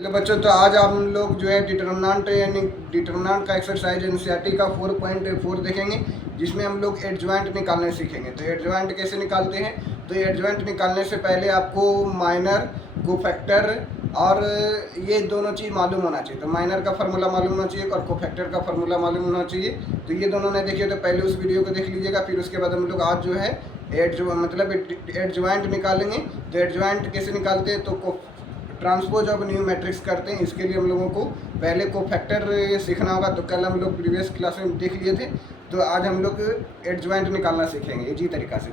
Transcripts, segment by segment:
Hello बच्चों, तो आज हम लोग जो है डिटरमिनेंट यानी डिटरमिनेंट का एक्सरसाइज एनसीईआरटी का 4.4 देखेंगे, जिसमें हम लोग एडजॉइंट निकालने सीखेंगे। तो एडजॉइंट कैसे निकालते हैं? तो एडजॉइंट निकालने से पहले आपको माइनर, कोफैक्टर और ये दोनों चीज़ मालूम होना चाहिए। तो माइनर का फार्मूला मालूम होना चाहिए और कोफैक्टर का फार्मूला मालूम होना चाहिए। तो ये दोनों ने देखिए तो पहले उस वीडियो को देख लीजिएगा, फिर उसके बाद हम लोग आज जो है एडजॉइंट निकालेंगे। तो एडजॉइंट कैसे निकालते हैं? तो ट्रांसपोज ऑफ न्यू मैट्रिक्स करते हैं। इसके लिए हम लोगों को पहले को फैक्टर सीखना होगा। तो कल हम लोग प्रीवियस क्लास में देख लिए थे। तो आज हम लोग एडजॉइंट निकालना सीखेंगे इसी तरीक़ा से।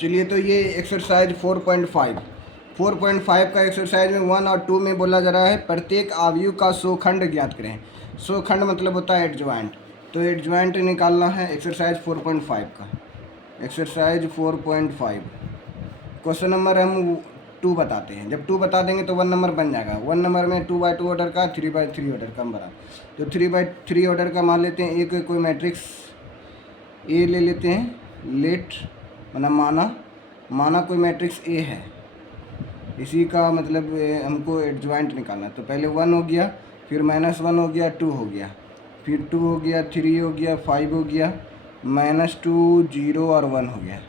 चलिए, तो ये एक्सरसाइज 4.5 का एक्सरसाइज में 1 और 2 में बोला जा रहा है प्रत्येक अवयव का शोखंड ज्ञात करें। शोखंड मतलब होता है एडजॉइंट। तो एडजॉइंट निकालना है एक्सरसाइज 4.5 का। एक्सरसाइज 4.5 क्वेश्चन नंबर हम 2 बताते हैं। जब 2 बता देंगे तो 1 नंबर बन जाएगा। 1 नंबर में 2/2 ऑर्डर का, 3/3 ऑर्डर का हम बना। तो 3/3 ऑर्डर का मान लेते हैं। एक कोई मैट्रिक्स ए ले लेते हैं। लेट मतलब माना कोई मैट्रिक्स ए है। इसी का मतलब हमको एडजॉइंट निकालना है। तो पहले 1 हो गया, फिर -1 हो गया, 2 हो गया, फिर 2 हो गया, 3 हो गया, 5 हो गया, -2, 0 और 1 हो गया।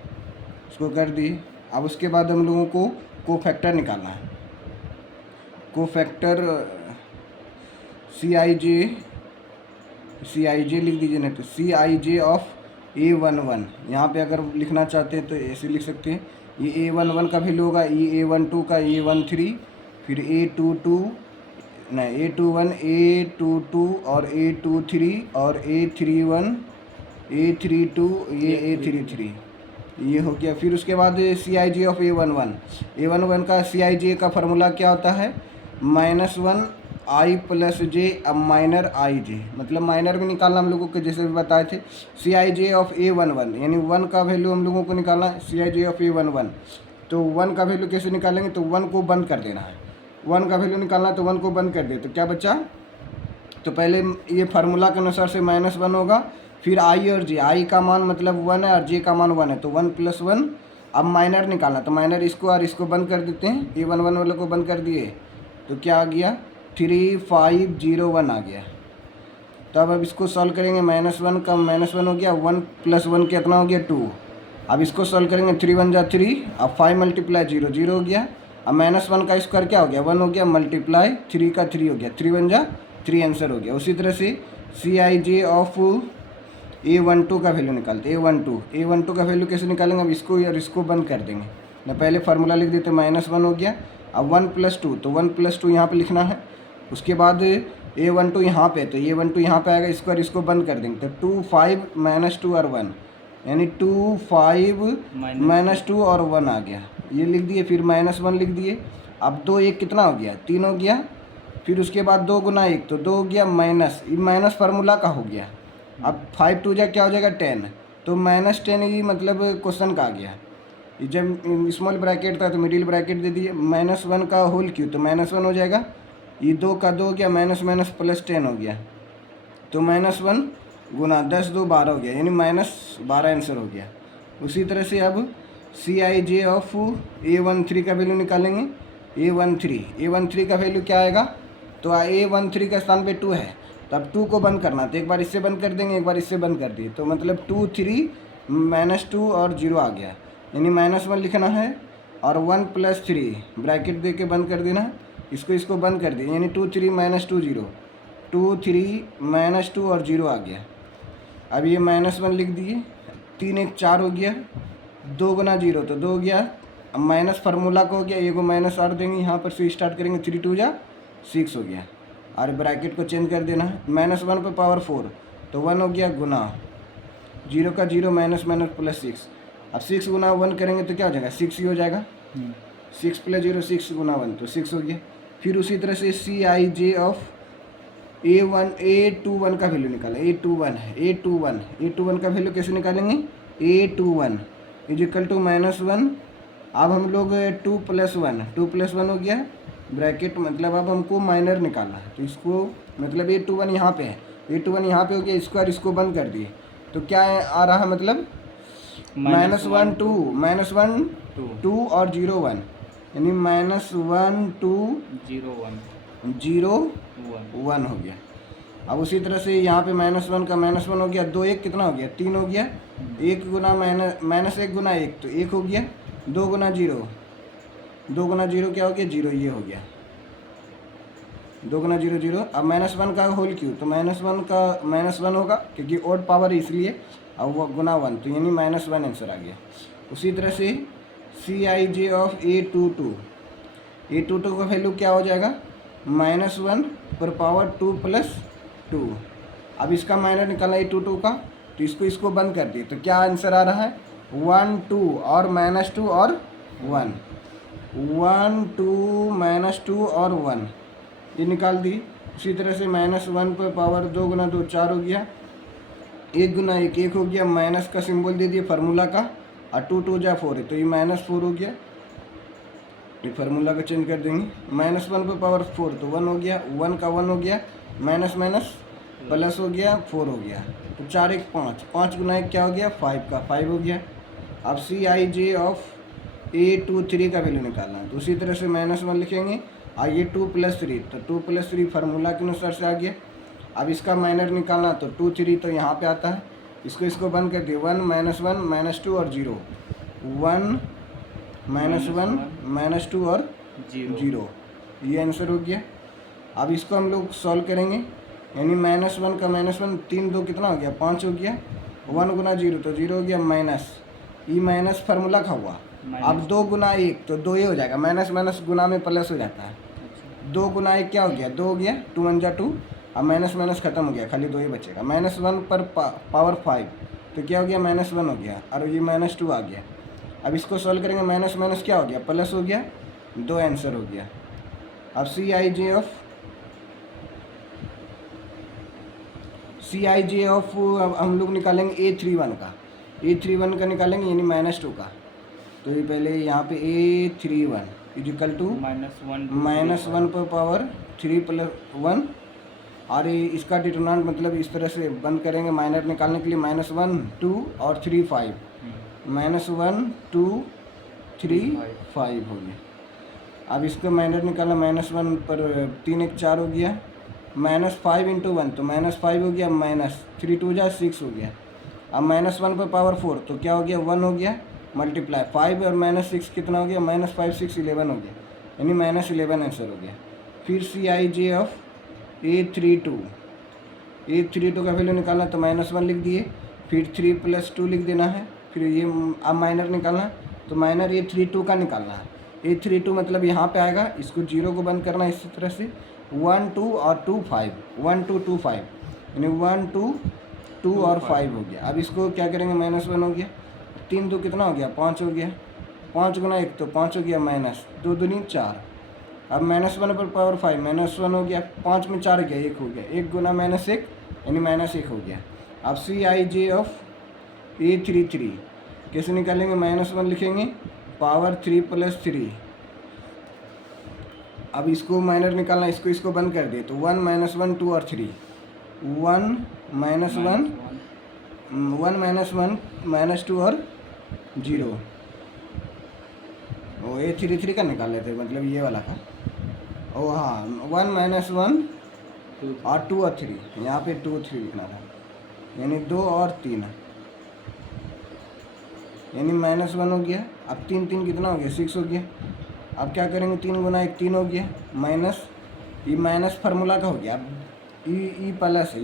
इसको कर दी। अब उसके बाद हम लोगों को कोफैक्टर निकालना है। कोफैक्टर CIJ लिख दीजिए। नहीं तो CIJ ऑफ A11। यहाँ पे अगर लिखना चाहते हैं तो ऐसे लिख सकते हैं। ये A11 का वैल्यू होगा, ये A12 का, A13, फिर A22 नहीं A21, A22 और A23 और A31, A32, ये A33 ये हो गया। फिर उसके बाद CIJ ऑफ A11 का CIJ का फार्मूला क्या होता है? -1 I + j अब माइनर IJ, मतलब माइनर भी निकालना हम लोगों को जैसे भी बताए थे। CIJ ऑफ A11 यानी 1 का वैल्यू हम लोगों को निकालना है। CIJ ऑफ A11 तो 1 का वैल्यू कैसे निकालेंगे? तो 1 को बंद कर देना है। 1 का वैल्यू निकालना है तो 1 को बंद कर दे। तो क्या बचा? तो पहले ये फार्मूला के अनुसार से -1 होगा, फिर I और J। I का मान मतलब 1 है और J का मान 1 है, तो 1 + 1। अब माइनर निकालना, तो माइनर इसको और इसको बंद कर देते हैं। A11 वाले को बंद कर दिए तो क्या आ गया? 3501 आ गया। तो अब इसको सॉल्व करेंगे। -1 का -1 हो गया, 1 + 1 कितना हो गया? 2। अब इसको सॉल्व करेंगे। 3 × 1 = 3, अब 5 × 0 0 हो गया। अब -1 का स्क्वायर क्या हो गया? 1 हो गया, मल्टीप्लाई 3 का 3 हो गया, 3 × 1 = 3 आंसर हो गया। उसी तरह से CIJ ऑफ A12 का वैल्यू निकालते हैं। A12 का वैल्यू कैसे निकालेंगे? अब इसको और इसको बंद कर देंगे ना। पहले फार्मूला लिख देते, -1 हो गया। अब 1 + 2, तो 1 + 2 यहाँ पे लिखना है। उसके बाद A12 यहाँ पे, तो A12 यहाँ पे आएगा, इसको और इसको बंद कर देंगे। तो 2 5 -2 और 1 यानी 2 5 -2 और 1 आ गया। ये लिख दिए, फिर -1 लिख दिए। अब 2 1 कितना हो गया? 3 हो गया। फिर उसके बाद 2 × 1 तो 2 हो गया, माइनस फार्मूला का हो गया। अब 5 2 क्या हो जाएगा? 10। तो -10 ये मतलब क्वेश्चन का आ गया। जब स्मॉल ब्रैकेट था तो मिडिल ब्रैकेट दे दिए। -1 का होल क्यूब तो -1 हो जाएगा। ये 2 का 2 हो गया, माइनस प्लस 10 हो गया। तो -1 गुना 10 2 12 हो गया, यानी -12 आंसर हो गया। उसी तरह से अब CIJ ऑफ A13 का वैल्यू निकालेंगे। A13 का वैल्यू क्या आएगा? तो A13 का स्थान पे 2 है, तो अब 2 को बंद करना। तो एक बार इससे बंद कर देंगे, एक बार इससे बंद कर दिए, तो मतलब 2 3 -2 और 0 आ गया, यानी -1 लिखना है और 1 + 3 ब्रैकेट दे के बंद कर देना। इसको बंद कर दिए, यानी 2 3 -2 0, 2 3 -2 और 0 आ गया। अब ये -1 लिख दिए। 3 1 4 हो गया, 2 × 0 तो 2 हो गया। अब माइनस फार्मूला का हो गया, ये को माइनस और देंगे, यहाँ पर से स्टार्ट करेंगे। 3 2 = 6 हो गया और ब्रैकेट को चेंज कर देना है। -1 पे पावर 4 तो 1 हो गया, गुना 0 का 0 -+ 6। अब 6 × 1 करेंगे तो क्या हो जाएगा? 6 ही हो जाएगा। 6 + 0 6 × 1 तो 6 हो गया। फिर उसी तरह से CIJ ऑफ A21 का वैल्यू निकालें। A21 का वैल्यू कैसे निकालेंगे? A21 = -1। अब हम लोग 2 + 1 हो गया ब्रैकेट, मतलब अब हमको माइनर निकालना है। तो इसको मतलब A21 यहाँ पे है, A21 यहाँ पे हो गया। इसको और इसको बंद कर दिए तो क्या आ रहा है? मतलब -1 2 और 0 1 यानी -1 2 0 1 हो गया। अब उसी तरह से यहाँ पे -1 का -1 हो गया, 2 1 कितना हो गया 3 हो गया, 1 गुना -1 गुना 1 तो 1 हो गया, 2 गुना 0 क्या हो गया 0, ये हो गया 2 गुना 0 0। अब -1 का होल क्यों, तो -1 होगा क्योंकि ओड पावर इसलिए, अब वो गुना 1 तो यानी -1 आंसर आ गया। उसी तरह से Cij ऑफ A22 का वैल्यू क्या हो जाएगा -1 पर पावर 2 + 2। अब इसका माइनर निकालना A22 का, तो इसको बंद कर दिए, तो क्या आंसर आ रहा है 1 2 और -2 और 1 1 2 -2 और 1 ये निकाल दी। उसी तरह से -1 पर पावर 2 गुना 2 4 हो गया, 1 गुना 1 1 हो गया, माइनस का सिंबल दे दिए फार्मूला का, और 2 2 जा 4 है तो ये -4 हो गया, ये फार्मूला का चेंज कर देंगे। -1 पर पावर 4 तो 1 हो गया, 1 का 1 हो गया, माइनस प्लस हो गया 4 हो गया, तो 4 1 5, 5 गुना 1 क्या हो गया 5 का 5 हो गया। अब Cij ऑफ A23 का वैल्यू निकालना है, तो उसी तरह से -1 लिखेंगे, और ये 2 + 3 तो 2 + 3 फार्मूला के अनुसार से आ गया। अब इसका माइनर निकालना तो 2 3 तो यहाँ पे आता है, इसको बंद कर दिए, 1 -1 -2 और 0 1 -1 -2 और 0 ये आंसर हो गया। अब इसको हम लोग सॉल्व करेंगे, यानी -1 का -1 3 2 कितना हो गया 5 हो गया, 1 गुना 0 तो 0 हो गया, माइनस ई माइनस फार्मूला का हुआ। अब 2 गुना 1 तो 2 ही हो जाएगा, माइनस गुना में प्लस हो जाता है, 2 गुना 1 क्या हो गया 2 हो गया, 2 1 जा 2, अब माइनस खत्म हो गया, खाली 2 ही बचेगा। -1 पर पावर 5 तो क्या हो गया -1 हो गया, और ये -2 आ गया। अब इसको सॉल्व करेंगे, माइनस क्या हो गया प्लस हो गया, 2 आंसर हो गया। अब Cij ऑफ अब हम लोग निकालेंगे A31 का निकालेंगे, यानी -2 का, तो ये पहले यहाँ पे A31 इजिकल टू -1 पर पावर 3 + 1, और इसका डिटरमिनेंट मतलब इस तरह से बंद करेंगे माइनर निकालने के लिए, -1 2 और 3 5, -1 2 3 5 हो गया। अब इसका माइनर निकालना, -1 पर 3 1 4 हो गया, -5 × 1 तो -5 हो गया, -3 2 जा 6 हो गया। अब -1 पर पावर 4 तो क्या हो गया 1 हो गया, मल्टीप्लाई 5 और -6 कितना हो गया, -5 6 11 हो गया, यानी -11 आंसर हो गया। फिर Cij ऑफ A32 का वैल्यू निकालना, तो -1 लिख दिए, फिर 3 + 2 लिख देना है, फिर ये अब माइनर निकालना, तो माइनर A32 का निकालना है। A32 मतलब यहाँ पे आएगा, इसको 0 को बंद करना इसी तरह से, 1 2 और 2 5 1 2 2 5, यानी 1 2 2 और 5 हो गया। अब इसको क्या करेंगे, -1 हो गया, 3 2 कितना हो गया 5 हो गया, 5 गुना 1 तो 5 हो गया, -2 दूनी 4। अब -1 पर पावर 5 -1 हो गया, 5 में 4 गया 1 हो गया, 1 गुना -1 यानी -1 हो गया। अब Cij ऑफ A33 कैसे निकालेंगे, -1 लिखेंगे, पावर 3 + 3। अब इसको माइनर निकालना, इसको बंद कर दिए, तो 1 -1 2 और 3, 1 -1 -2 और 0। वो A33 का निकाल लेते, मतलब ये वाला का, ओ हाँ 1 -1 और 2 और 3, यहाँ पे 2 3 लिखना था, यानी 2 और 3, यानी -1 हो गया। अब 3 3 कितना हो गया 6 हो गया। अब क्या करेंगे, 3 गुना 1 3 हो गया, माइनस ई माइनस फार्मूला का हो गया, अब ई प्लस है,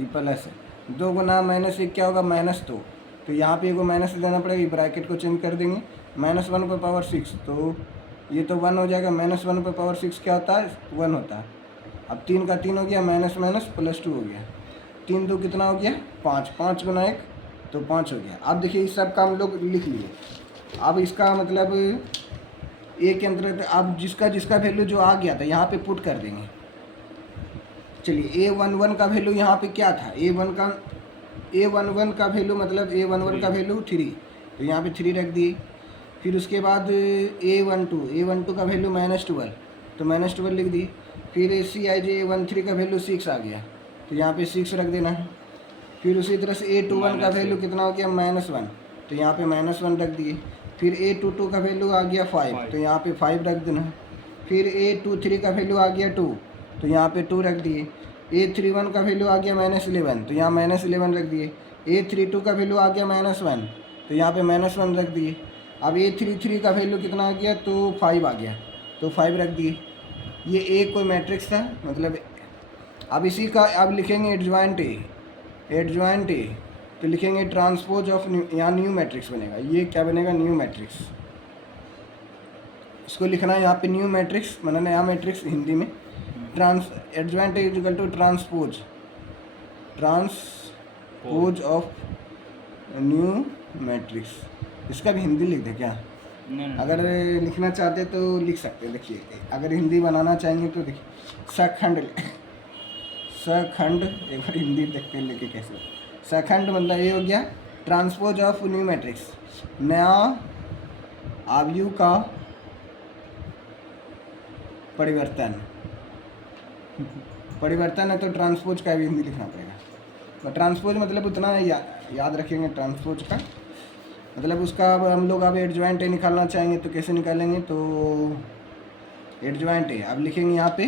2 गुना -1 क्या होगा -2, तो यहाँ पे एगो माइनस देना पड़ेगा, ब्रैकेट को चेंज कर देंगे, -1 पर पावर 6 तो ये तो 1 हो जाएगा, -1 पर पावर 6 क्या होता है 1 होता है। अब 3 का 3 हो गया, +2 हो गया, 3 2 कितना हो गया 5, 5 गुना 1 तो 5 हो गया। अब देखिए इस सब का हम लोग लिख लिए। अब इसका मतलब एक के अंतर्गत अब जिसका वैल्यू जो आ गया था यहाँ पे पुट कर देंगे। चलिए A11 का वैल्यू यहाँ पे क्या था, A11 का वैल्यू मतलब A11 का वैल्यू 3, तो यहाँ पे 3 रख दिए। फिर उसके बाद A12 का वैल्यू -12, तो -12 लिख दिए। फिर Cij A13 का वैल्यू 6 आ गया, तो यहाँ पे 6 रख देना है। फिर उसी तरह से A21 का वैल्यू कितना हो गया -1, तो यहाँ पे -1 रख दिए। फिर A22 का वैल्यू आ गया 5, तो यहाँ पे 5 रख देना। फिर A23 का वैल्यू आ गया 2, तो यहाँ पे 2 रख दिए। A31 का वैल्यू आ गया -11, तो यहाँ -11 रख दिए। A32 का वैल्यू आ गया -1, तो यहाँ पे -1 रख दिए। अब A33 का वैल्यू कितना आ गया, तो 5 आ गया, तो 5 रख दिए। ये एक कोई मैट्रिक्स था, मतलब अब इसी का अब लिखेंगे एडजॉइंट ए, तो लिखेंगे ट्रांसपोज ऑफ यहाँ न्यू मैट्रिक्स बनेगा। ये क्या बनेगा, न्यू मैट्रिक्स। इसको लिखना है यहाँ पे न्यू मैट्रिक्स, मतलब नया मैट्रिक्स हिंदी में। Adjoint A equal to transpose of new matrix. इसका भी हिंदी लिख दे क्या? नहीं। अगर लिखना चाहते तो लिख सकते, देखिए अगर हिंदी बनाना चाहेंगे तो देखिए सखंड एक बार हिंदी देखते हैं लेके कैसे। सखंड मतलब ये हो गया ट्रांसपोज ऑफ न्यू मैट्रिक्स, नया आव्यूह का परिवर्तन है, तो ट्रांसपोज का भी हिंदी लिखना पड़ेगा। तो ट्रांसपोज मतलब उतना याद रखेंगे, ट्रांसपोज का मतलब उसका। अब हम लोग अब एडजॉइंट ए निकालना चाहेंगे तो कैसे निकालेंगे, तो एडजॉइंट ए अब लिखेंगे यहाँ पे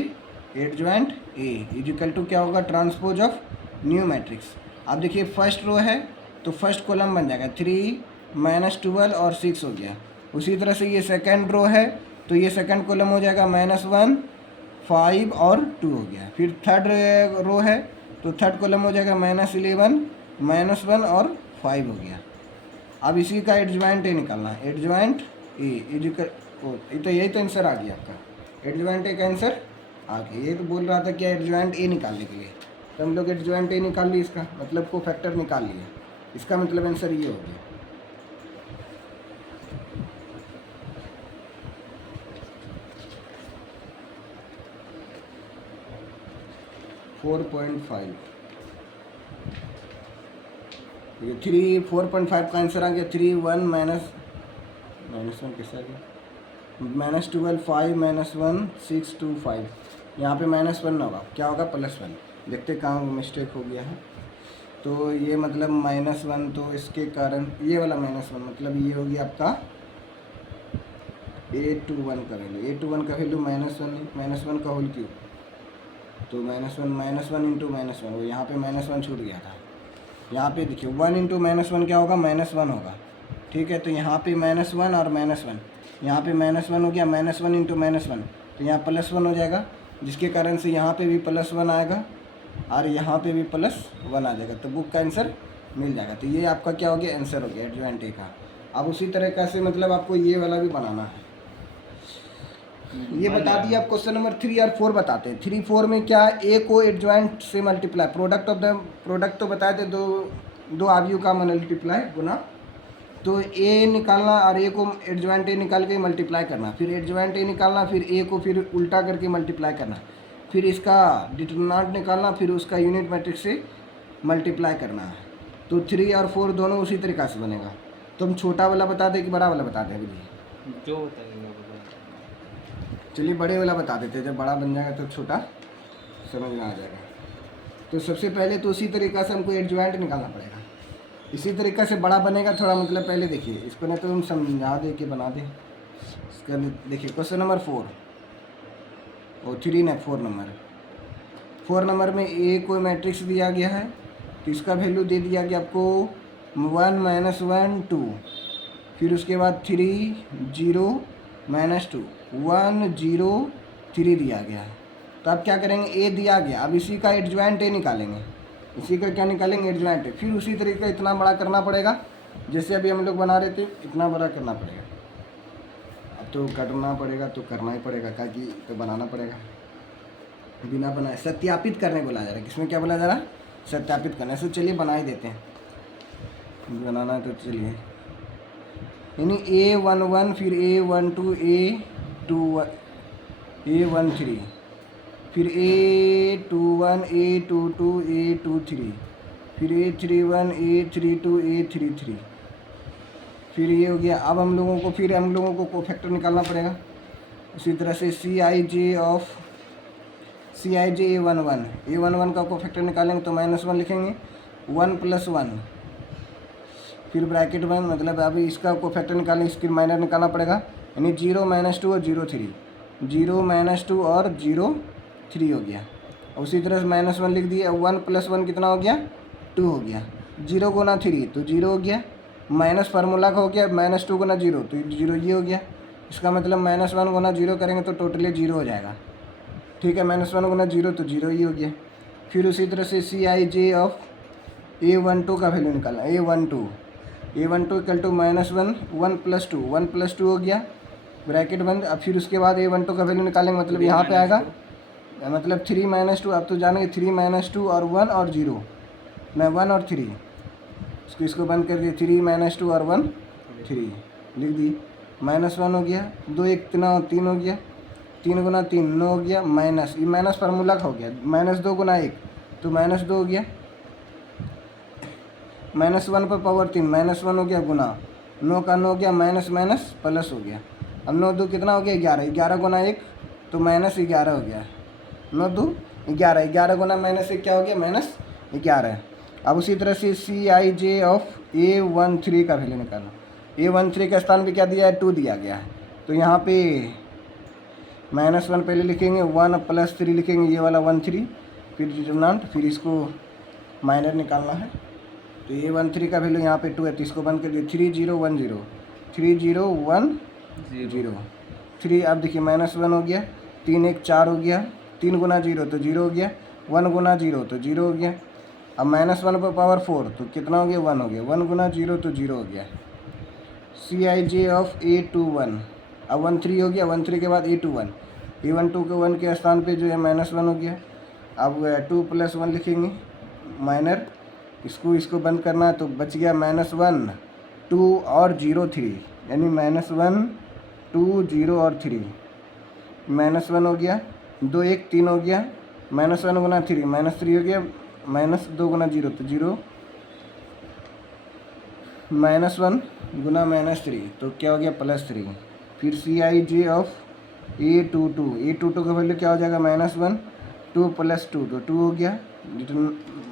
एडजॉइंट ए इक्वल टू क्या होगा, ट्रांसपोज ऑफ न्यू मैट्रिक्स। अब देखिए फर्स्ट रो है तो फर्स्ट कॉलम बन जाएगा 3 -12 और 6 हो गया। उसी तरह से ये सेकंड रो है तो ये सेकंड कॉलम हो जाएगा -1 5 और 2 हो गया। फिर थर्ड रो है तो थर्ड कॉलम हो जाएगा -11 -1 और 5 हो गया। अब इसी का एडजॉइंट ए निकालना है, एडजॉइंट ए तो यही तो आंसर आ गया आपका, एडजॉइंट ए का आंसर आ गया। ये तो बोल रहा था क्या एडजॉइंट ए निकालने के लिए, तो हम लोग एडजॉइंट ए निकाल लिए, इसका मतलब को फैक्टर निकाल लिया, इसका मतलब आंसर ये हो गया। ये 4.5 का आंसर आ गया। 3 1 -1 कैसे आ गया, -12 5 -1 6 2 5, यहाँ पे -1 होगा, क्या होगा +1। देखते कहाँ मिस्टेक हो गया है, तो ये मतलब -1, तो इसके कारण ये वाला -1 मतलब ये हो गया आपका A21 का वैल्यू। A21 का वैल्यू -1 का होल क्यूब, तो -1 इंटू -1 वो यहाँ पे -1 छूट गया था। यहाँ पे देखिए 1 इंटू -1 क्या होगा, -1 होगा, ठीक है। तो यहाँ पे -1 और -1, यहाँ पे -1 हो गया, -1 इंटू -1 तो यहाँ +1 हो जाएगा, जिसके कारण से यहाँ पे भी +1 आएगा और यहाँ पे भी +1 आ जाएगा, तो बुक का आंसर मिल जाएगा। तो ये आपका क्या हो गया, आंसर हो गया एडजॉइंट ए का। अब उसी तरीक़ा से मतलब आपको ये वाला भी बनाना है, ये बता दिया। आप क्वेश्चन नंबर 3 और 4 बताते हैं। 3 4 में क्या, ए को एडजॉइंट से मल्टीप्लाई, प्रोडक्ट तो बताए थे, दो आव्यूह का मल्टीप्लाई गुना, तो ए निकालना और ए को एडजॉइंट ए निकाल के मल्टीप्लाई करना, फिर एडजॉइंट ए निकालना, फिर ए को फिर उल्टा करके मल्टीप्लाई करना, फिर इसका डिटरमिनेंट निकालना, फिर उसका यूनिट मैट्रिक्स से मल्टीप्लाई करना है। तो 3 और 4 दोनों उसी तरीक़ा से बनेगा। तो हम छोटा वाला बता दें कि बड़ा वाला बता दें अभी, जो बताइएगा। चलिए बड़े वाला बता देते हैं, जब बड़ा बन जाएगा तो छोटा समझ में आ जाएगा। तो सबसे पहले तो उसी तरीक़ा से हमको एडजॉइंट निकालना पड़ेगा, इसी तरीक़ा से बड़ा बनेगा थोड़ा, मतलब पहले देखिए इसको, नहीं तो हम समझा दे के बना दें। इसका देखिए क्वेश्चन नंबर 4 और 3 ने 4 नंबर में ए कोई मैट्रिक्स दिया गया है, तो इसका वैल्यू दे दिया गया आपको 1 -1 2, फिर उसके बाद 3 0 -2 1 0 3 दिया गया है। तो अब क्या करेंगे, ए दिया गया, अब इसी का एडजॉइंट ए निकालेंगे, इसी का क्या निकालेंगे, एडजॉइंट ए। फिर उसी तरीके इतना बड़ा करना पड़ेगा, जैसे अभी हम लोग बना रहे थे, इतना बड़ा करना पड़ेगा। अब तो करना पड़ेगा, तो करना ही पड़ेगा, क्या कि तो बनाना पड़ेगा, बिना बनाए सत्यापित करने बोला जा रहा है। किसमें क्या बोला जा रहा है, सत्यापित करना। ऐसे चलिए बना ही देते हैं, बनाना है तो चलिए, यानी A11 फिर A12 A13 फिर A21 A22 A23 फिर A31 A32 A33, फिर ये हो गया। अब हम लोगों को कोफैक्टर निकालना पड़ेगा। उसी तरह से Cij A11 का कोफैक्टर निकालेंगे तो -1 लिखेंगे, 1 + 1 फिर ब्रैकेट में मतलब अभी इसका को फैक्टर निकालने इसकी माइनर निकालना पड़ेगा, यानी 0 - 2 और 0 3, 0 - 2 और 0 3 हो गया। उसी तरह से -1 लिख दिया, 1 + 1 कितना हो गया 2 हो गया, 0 गुना 3 तो 0 हो गया, माइनस फार्मूला का हो गया -2 गुना 0 तो 0 ये हो गया। इसका मतलब -1 गुना 0 करेंगे तो टोटली 0 हो जाएगा, ठीक है। -1 गुना 0 तो 0 ही हो गया। फिर उसी तरह से CIJ ऑफ A12 का वैल्यू निकालना, A12 इक्वल टू -1 1 + 2 1 + 2 हो गया, ब्रैकेट बंद। अब फिर उसके बाद A12 का वैल्यू निकालेंगे, मतलब यहाँ पे आएगा मतलब 3 - 2, अब तो जानेंगे 3 - 2 और 1 और 0 मैं 1 और 3 इसको बंद कर दिए, 3 - 2 और 1 3 लिख दी, -1 हो गया, 2 1 3 हो गया, 3 गुना 3 9 हो गया, माइनस ये माइनस फार्मूला का हो गया, -2 गुना 1 तो -2 हो गया, -1 पर पावर 3 -1 हो गया गुना 9 का 9 हो गया, माइनस माइनस प्लस हो गया। अब 9 2 कितना हो गया 11, 11 गुना 1 तो -11 हो गया, 9 2 11, 11 गुना -1 क्या हो गया -11। अब उसी तरह से CIJ ऑफ A13 का वैल्यू निकालना, A13 का स्थान भी क्या दिया है 2 दिया गया है, तो यहाँ पे -1 पहले लिखेंगे, 1 + 3 लिखेंगे, ये वाला 1 3 फिर डिटरमिनेंट, फिर इसको माइनर निकालना है। तो A13 का वैल्यू यहाँ पे 2 है, तो इसको बंद कर दिए, 3 0 1 0 3 0 1 0 3। अब देखिए -1 हो गया, 3 1 4 हो गया, 3 गुना 0 तो 0 हो गया, 1 गुना 0 तो 0 हो गया। अब -1 पर पावर 4 तो कितना हो गया 1 हो गया, 1 गुना 0 तो 0 हो गया। CIJ ऑफ A21, अब 1 3 हो गया, 1 3 के बाद A21, A12 के 1 के स्थान पे जो है -1 हो गया। अब 2 + 1 लिखेंगे माइनर, इसको बंद करना है, तो बच गया -1 2 और 0 3, यानी -1 2 0 और 3, -1 हो गया, 2 1 3 हो गया, -1 गुना 3 -3 हो गया, -2 गुना 0 तो 0, -1 गुना -3 तो क्या हो गया +3। फिर CIJ ऑफ A22 का वैल्यू क्या हो जाएगा -1 2 + 2 तो 2 हो गया,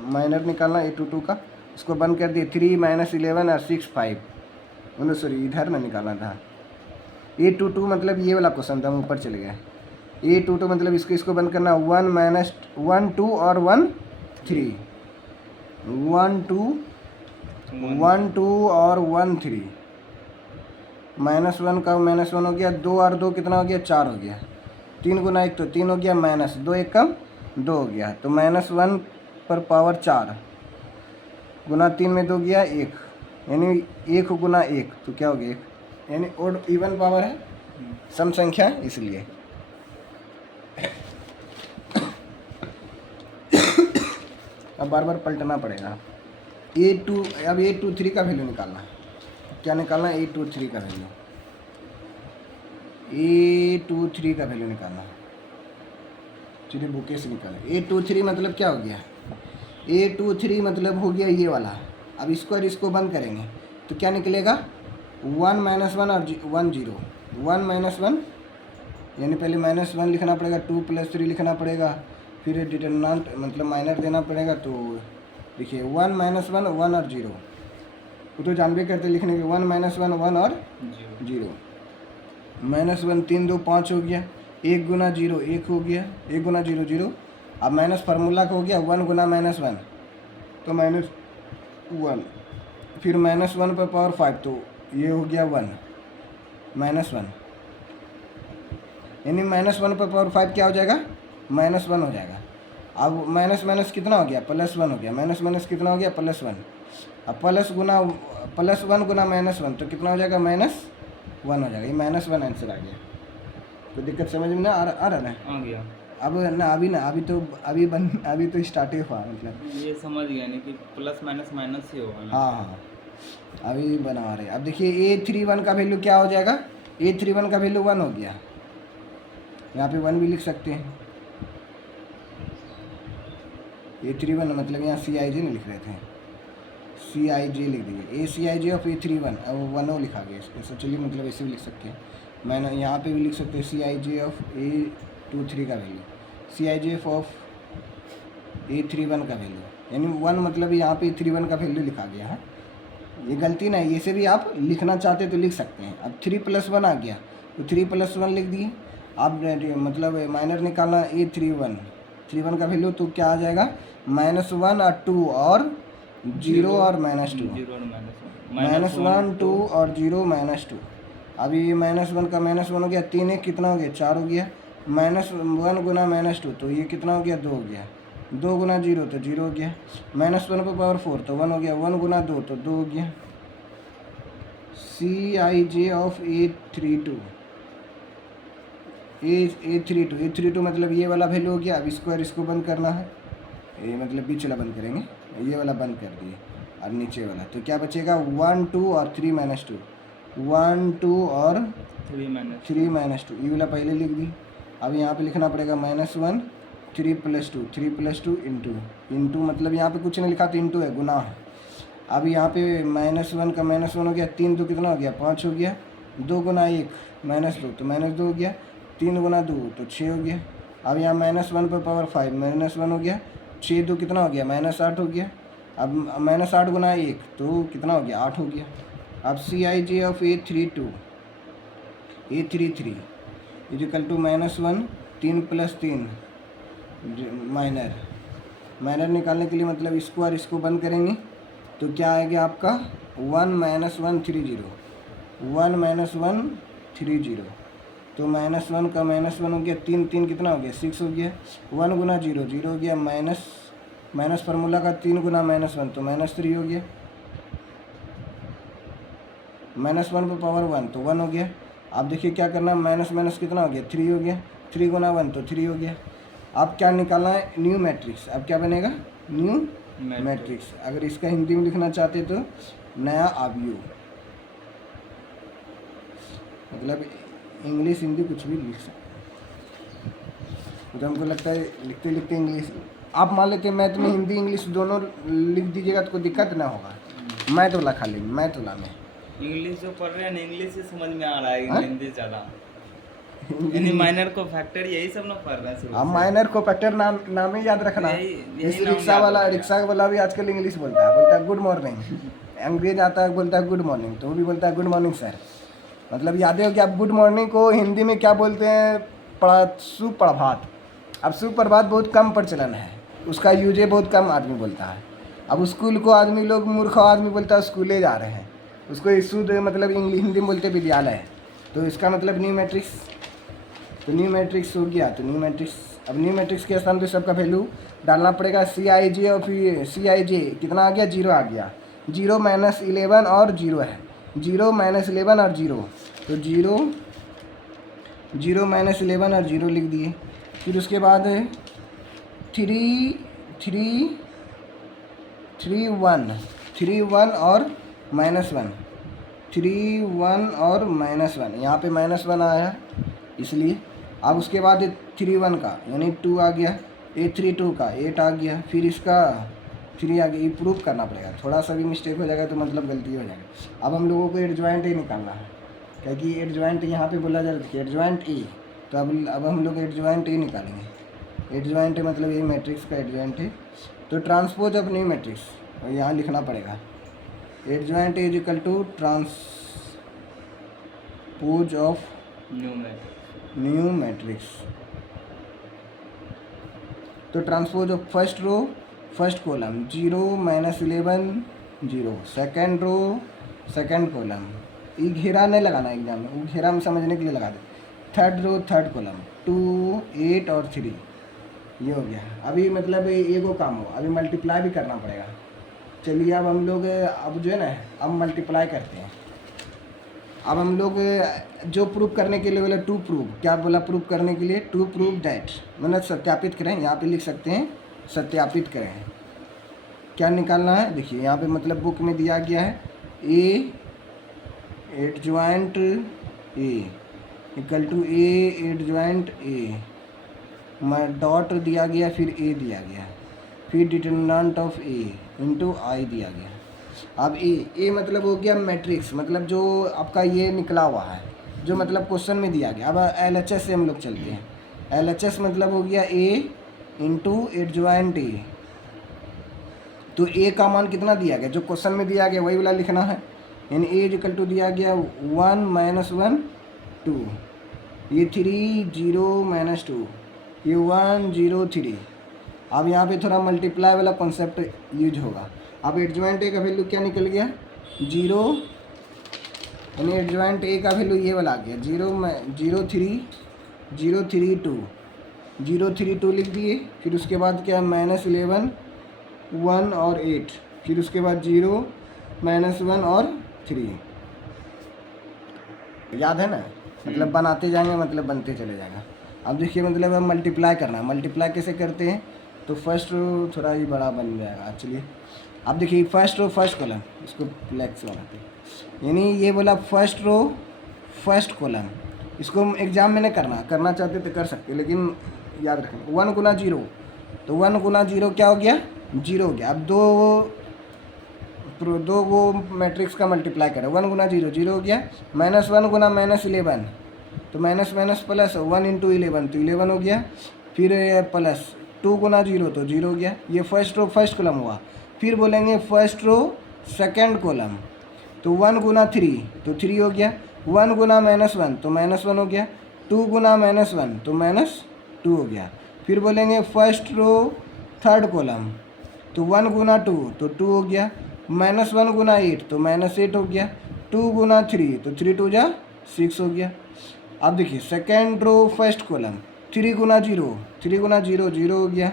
माइनर निकालना A22 का, इसको बंद कर दिए, 3 - 11 और 6 5, सॉरी इधर ना निकालना था। A22 मतलब ये वाला क्वेश्चन था, हम ऊपर चले गए। A22 मतलब इसको बंद करना, 1 2 और 1 3 1 2 और 1 3, -1 का -1 हो गया, 2 और 2 कितना हो गया 4 हो गया, 3 गुना 1 तो 3 हो गया, -2 1 कम 2 हो गया, तो -1 पर पावर 4 गुना 3 में 2 गया 1, यानी 1 गुना 1 तो क्या हो गया 1, यानी ओड इवन पावर है, सम संख्या है इसलिए। अब बार बार पलटना पड़ेगा। अब A23 का वैल्यू निकालना है, क्या निकालना है A23 का वैल्यू, A23 का वैल्यू निकालना है, चलिए बुके से निकालें। A23 मतलब क्या हो गया, A23 मतलब हो गया ये वाला। अब इसको और इसको बंद करेंगे तो क्या निकलेगा 1 - 1 और 1 0, 1 - 1 यानी पहले -1 लिखना पड़ेगा, 2 + 3 लिखना पड़ेगा, फिर डिटरमिनेंट मतलब माइनर देना पड़ेगा। तो देखिए 1 - 1 1 और 0, वो तो जानबे करते लिखने के, 1 - 1 1 और 0, -1 3 2 5 हो गया, 1 गुना 0 1 हो गया, 1 गुना 0 0। अब माइनस फार्मूला का हो गया 1 गुना -1 तो -1, फिर -1 पर पावर 5 तो ये हो गया 1 -1, यानी -1 पर पावर 5 क्या हो जाएगा -1 हो जाएगा। अब माइनस कितना हो गया +1 हो गया, माइनस कितना हो गया +1। अब +1 गुना -1 तो कितना हो जाएगा -1 हो जाएगा, ये -1 आंसर आ गया। तो दिक्कत समझ में आ रहा ना, आ गया। अब ना अभी तो स्टार्ट ही हुआ, मतलब ये समझ गया नहीं कि प्लस माइनस माइनस ही होगा ना। हाँ अभी बना रहे। अब देखिए A31 का वैल्यू क्या हो जाएगा, A31 का वैल्यू 1 हो गया, यहाँ पे 1 भी लिख सकते हैं। A31 मतलब यहाँ CIJ नहीं लिख रहे थे, CIJ लिख दीजिए, CIJ ऑफ A31, अब 1 लिखा गया इसको, चलिए मतलब ऐसे भी लिख सकते हैं, मैंने यहाँ पे भी लिख सकते हैं CIJ ऑफ A23 का वैल्यू, CIJ ऑफ A31 का वैल्यू, यानी 1 मतलब यहाँ पे A31 का वैल्यू लिखा गया है। ये गलती नहीं, ये से भी आप लिखना चाहते तो लिख सकते हैं। अब 3+1 आ गया तो 3+1 लिख दिए। आप मतलब माइनर निकालना A31, 31 का वैल्यू तो क्या आ जाएगा, -1 और 2 और 0 और -2, 0 और -1 2 और 0 -2। अभी ये -1 का -1 हो गया, 3 है कितना हो गया, 4 हो गया। -1 गुना -2 तो ये कितना हो गया, 2 हो गया। 2 गुना 0 तो 0 हो गया। -1 पर पावर 4 तो 1 हो गया। 1 गुना 2 तो 2 हो गया। CIJ ऑफ A32 A32 मतलब ये वाला वैल्यू हो गया। अब इसको बंद करना है, ये मतलब बीच वाला बंद करेंगे, ये वाला बंद कर दिए और नीचे वाला तो क्या बचेगा, 1 2 और 3 -2, 1 2 और 3 -2, ये वाला पहले लिख दी। अब यहाँ पे लिखना पड़ेगा -1 3+2 इंटू मतलब यहाँ पे कुछ नहीं लिखा तो इंटू है, गुना है। अब यहाँ पे -1 का -1 हो गया, 3 तो कितना हो गया, 5 हो गया। 2 गुना 1 -2 तो -2 हो गया। 3 गुना 2 तो 6 हो गया। अब यहाँ -1 पर पावर 5 -1 हो गया। 6 2 कितना हो गया, -8 हो गया। अब -8 गुना 1 तो कितना हो गया, 8 हो गया। अब CIJ of A33 is equal to -1 3+3 minor निकालने के लिए मतलब इसको और इसको बंद करेंगे तो क्या आएगा आपका 1 -1 30, 1 -1 30 तो -1 का -1 हो गया। 3 3 कितना हो गया, 6 हो गया। 1 गुना 0 0 हो गया। माइनस फार्मूला का 3 गुना -1 तो -3 हो गया। -1 पर पावर 1 तो 1 हो गया। आप देखिए क्या करना, माइनस कितना हो गया, 3 हो गया। 3 गुना 1 तो 3 हो गया। अब क्या निकालना है, न्यू मैट्रिक्स। अब क्या बनेगा, न्यू मैट्रिक्स। अगर इसका हिंदी में लिखना चाहते तो नया अवयव, मतलब इंग्लिश हिंदी कुछ भी लिख सकते। तो हमको लगता है लिखते लिखते इंग्लिश, आप मान लेते मैथ में हिंदी इंग्लिश दोनों लिख दीजिएगा तो कोई दिक्कत ना होगा। मैथ वाला खाली मैथ वाला में इंग्लिश जो पढ़ रहे हैं ना, इंग्लिश ही समझ में आ रहा है, हिंदी ज़्यादा। यानी माइनर को फैक्टर यही सब ना पढ़ रहे हैं शुरू हम से। माइनर को फैक्टर नाम ही याद रखना। यही इस नाम रिक्शा याद वाला रखना। भी आजकल इंग्लिश बोलता है गुड मॉर्निंग। अंग्रेज आता है बोलता है गुड मॉर्निंग, तो वो भी बोलता है गुड मॉर्निंग सर। मतलब याद है कि आप गुड मॉर्निंग को हिंदी में क्या बोलते हैं, सुप्रभात। अब सुप्रभात बहुत कम प्रचलन है, उसका यूजे बहुत कम आदमी बोलता है। अब स्कूल को आदमी लोग, मूर्ख आदमी बोलता है स्कूले जा रहे हैं, उसको शुद्ध मतलब इंग्लिश हिंदी में बोलते विद्यालय। तो इसका मतलब न्यू मैट्रिक्स, तो न्यू मैट्रिक्स हो गया। तो न्यू मैट्रिक्स, अब न्यू मैट्रिक्स के स्थान पे सबका वैल्यू डालना पड़ेगा। CIJ और फिर CIJ कितना आ गया, 0 आ गया। 0 -11 और 0 है, 0 -11 और 0 तो 0 -11 और 0 लिख दिए। फिर उसके बाद 3 3 3 1 और -1, 3 1 और -1, यहाँ पे -1 आया इसलिए। अब उसके बाद 3 1 का यानी 2 आ गया। A32 का 8 आ गया। फिर इसका 3 आ गया। ये प्रूफ करना पड़ेगा, थोड़ा सा भी मिस्टेक हो जाएगा तो मतलब गलती हो जाएगा। अब हम लोगों को एडजॉइंट ही निकालना है, क्योंकि एडजॉइंट यहाँ पे बोला जा रहा है एडजॉइंट ए, तो अब हम लोग एडजॉइंट ए निकालेंगे। एडजॉइंट मतलब ये मैट्रिक्स का एडजॉइंट है। तो ट्रांसपोज ऑफ न्यू मैट्रिक्स यहाँ लिखना पड़ेगा। Adjoint is equal to transpose of new matrix. तो transpose of first row first column 0 -11 0, second row second column, ये घेरा नहीं लगाना एग्जाम में, वो घेरा में समझने के लिए लगा दे। थर्ड रो थर्ड कॉलम 2 8 और 3, ये हो गया। अभी मतलब एगो काम हो, अभी मल्टीप्लाई भी करना पड़ेगा। चलिए अब हम लोग अब जो है ना, अब मल्टीप्लाई करते हैं। अब हम लोग जो प्रूव करने के लिए बोला, टू प्रूव, क्या बोला प्रूव करने के लिए, टू प्रूव दैट, मतलब सत्यापित करें। यहाँ पे लिख सकते हैं सत्यापित करें। क्या निकालना है, देखिए यहाँ पे मतलब बुक में दिया गया है A adjoint A equal to A adjoint A, dot दिया गया, फिर A दिया गया, फिर determinant of A into I दिया गया। अब ए मतलब हो गया मैट्रिक्स, मतलब जो आपका ये निकला हुआ है, जो मतलब क्वेश्चन में दिया गया। अब LHS से हम लोग चलते हैं। LHS मतलब हो गया A इंटू एडजॉइंट A, तो ए का मान कितना दिया गया, जो क्वेश्चन में दिया गया वही वाला लिखना है। यानी ए इक्वल टू दिया गया 1 - 1 2, ये 3 0 - 2, ये 1 0 3। अब यहाँ पे थोड़ा मल्टीप्लाई वाला कॉन्सेप्ट यूज होगा। अब एडजॉइंट ए का वैल्यू क्या निकल गया 0, यानी एडजॉइंट ए का वैल्यू ये वाला आ गया 0 0 3 0 3 2, 0 3 2 लिख दिए। फिर उसके बाद क्या -11 1 और 8, फिर उसके बाद 0 -1 और 3। याद है ना, मतलब बनाते जाएंगे मतलब बनते चले जाएगा। अब देखिए मतलब अब मल्टीप्लाई करना है। मल्टीप्लाई कैसे करते हैं, तो फर्स्ट रो थोड़ा ही बड़ा बन जाएगा। चलिए अब देखिए फर्स्ट रो फर्स्ट कॉलम, इसको फ्लेक्स बनाते हैं, यानी ये बोला फर्स्ट रो फर्स्ट कॉलम। इसको एग्जाम में नहीं करना चाहते तो कर सकते, लेकिन याद रखें 1 गुना 0, तो 1 गुना 0 क्या हो गया 0 हो गया। अब दो वो मैट्रिक्स का मल्टीप्लाई करें, 1 गुना 0 0 हो गया, -1 गुना -11, तो माइनस माइनस प्लस 1 × 11 तो 11 हो गया। फिर प्लस 2 गुना 0 तो 0 हो गया। ये फर्स्ट रो फर्स्ट कॉलम हुआ। फिर बोलेंगे फर्स्ट रो सेकंड कॉलम, तो 1 गुना 3 तो 3 हो गया, 1 गुना -1 तो -1 हो गया, 2 गुना -1 तो -2 हो गया। फिर बोलेंगे फर्स्ट रो थर्ड कॉलम, तो 1 गुना 2 तो 2 हो गया, -1 गुना 8 तो -8 हो गया, 2 गुना 3 तो 3 2 जा 6 हो गया। अब देखिए सेकेंड रो फर्स्ट कॉलम, 3 गुना 0 0 हो गया,